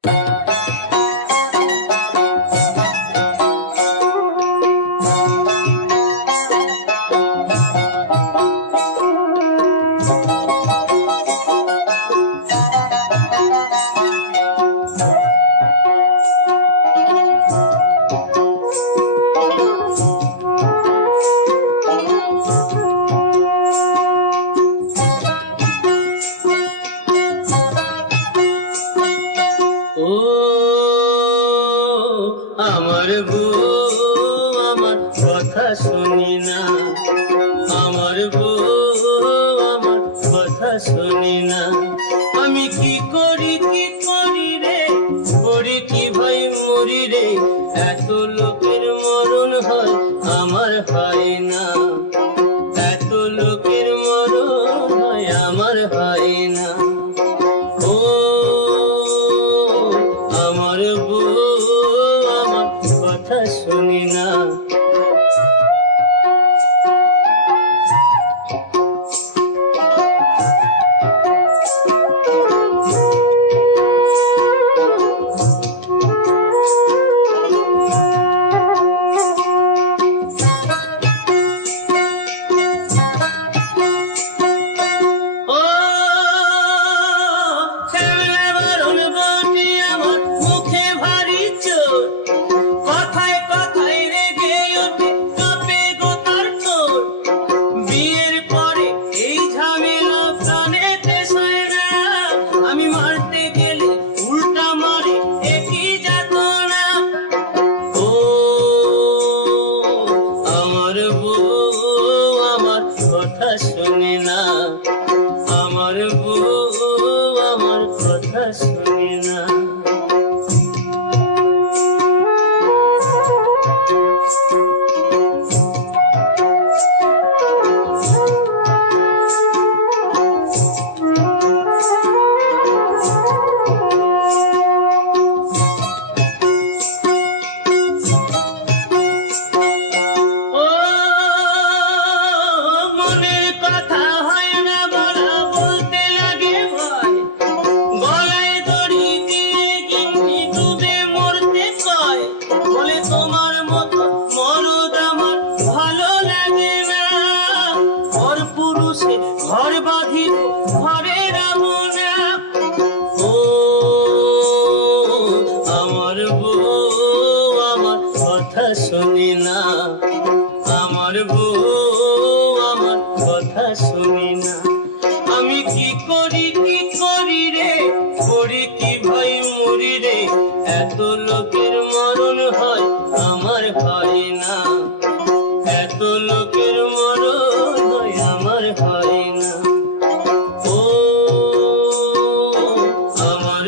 ও আমার বউ আমার কথা শুনি না, আমার বউ আমার কথা শুনি না। আমি কি করি রে, করি কি ভাই মরি রে, এত লোকের মরণ হয় আমার হয় না, এত লোকের মরণ হয় আমার হয় না। ও আমার বউ আমার কথা শুনি না। কথা শুনি না, আমার বউ আমার কথা শুনি না। ঘর বাঁধিব ঘরে রাম না। ও আমার বউ আমার কথা শুনি না, আমার বউ আমার কথা শুনি না। আমি কি করি রে, করি কি ভাই মরি রে, এত লোকের মরণ হয় আমার হয় না, এত লোকের মরণ হয় আমার হয় না। ও আমার